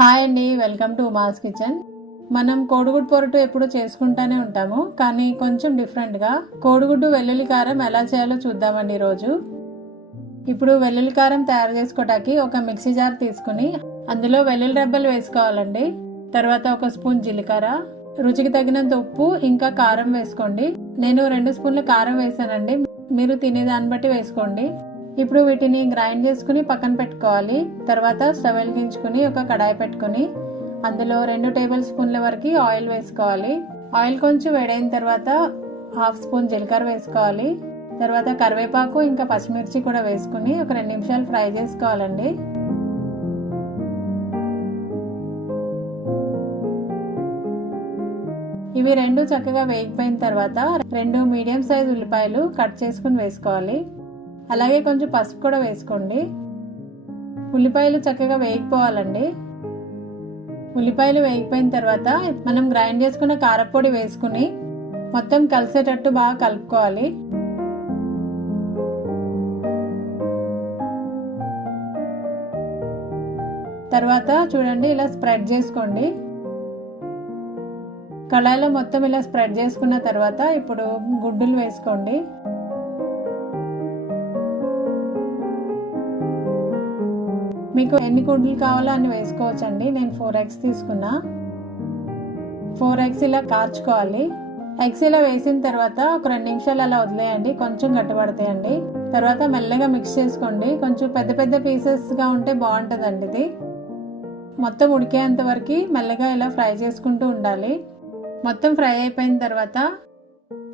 Hi అండి welcome to mass kitchen. మనం కోడిగుడ్డు పొరటు ఎప్పుడు చేసుకుంటానే ఉంటాము కానీ కొంచెం డిఫరెంట్గా కోడిగుడ్డు వెల్లుల్లి కారం ఎలా చేయాలో చూద్దామండి ఈరోజు. ఇప్పుడు వెల్లుల్లి కారం తయారు చేసుకోవటానికి ఒక మిక్సీ జార్ తీసుకుని అందులో వెల్లుల్లి రెబ్బలు వేసుకోవాలండి. తర్వాత ఒక స్పూన్ జీలకర్ర రుచికి తగినంత ఉప్పు ఇంకా కారం వేసుకోండి. నేను రెండు స్పూన్ల కారం వేసానండి మీరు తినే దాన్ని బట్టి వేసుకోండి. ఇప్పుడు వీటిని గ్రైండ్ చేసుకుని పక్కన పెట్టుకోవాలి. తర్వాత స్టవ్ వెలిగించుకుని ఒక కడాయి పెట్టుకుని అందులో రెండు టేబుల్ స్పూన్ల వరకు ఆయిల్ వేసుకోవాలి. ఆయిల్ కొంచెం వేడైన తర్వాత హాఫ్ స్పూన్ జీలకర్ర వేసుకోవాలి. తర్వాత కరివేపాకు ఇంకా పచ్చిమిర్చి కూడా వేసుకుని ఒక రెండు నిమిషాలు ఫ్రై చేసుకోవాలండి. ఇవి రెండు చక్కగా వేగిపోయిన తర్వాత రెండు మీడియం సైజ్ ఉల్లిపాయలు కట్ చేసుకుని వేసుకోవాలి. అలాగే కొంచెం పసుపు కూడా వేసుకోండి. ఉల్లిపాయలు చక్కగా వేగిపోవాలండి. ఉల్లిపాయలు వేగిపోయిన తర్వాత మనం గ్రైండ్ చేసుకున్న కారపొడి వేసుకుని మొత్తం కలిసేటట్టు బాగా కలుపుకోవాలి. తర్వాత చూడండి ఇలా స్ప్రెడ్ చేసుకోండి. కళాయిలో మొత్తం ఇలా స్ప్రెడ్ చేసుకున్న తర్వాత ఇప్పుడు గుడ్డులు వేసుకోండి. మీకు ఎన్ని గుడ్లు కావాలో అన్ని వేసుకోవచ్చండి. నేను ఫోర్ ఎగ్స్ తీసుకున్నా. ఫోర్ ఎగ్స్ ఇలా కాచుకోవాలి ఎగ్స్ ఇలా వేసిన తర్వాత ఒక రెండు నిమిషాలు అలా వదిలేయండి. కొంచెం గట్టిపడతాయండి. తర్వాత మెల్లగా మిక్స్ చేసుకోండి. కొంచెం పెద్ద పెద్ద పీసెస్గా ఉంటే బాగుంటుందండి ఇది. మొత్తం ఉడికేంత వరకు మెల్లగా ఇలా ఫ్రై చేసుకుంటూ ఉండాలి. మొత్తం ఫ్రై అయిపోయిన తర్వాత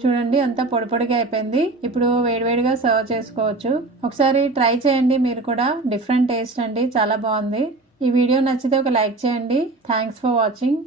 చూడండి అంతా పొడి పొడిగా అయిపోయింది. ఇప్పుడు వేడివేడిగా సర్వ్ చేసుకోవచ్చు. ఒకసారి ట్రై చేయండి మీరు కూడా. డిఫరెంట్ టేస్ట్ అండి చాలా బాగుంది. ఈ వీడియో నచ్చితే ఒక లైక్ చేయండి. Thanks for watching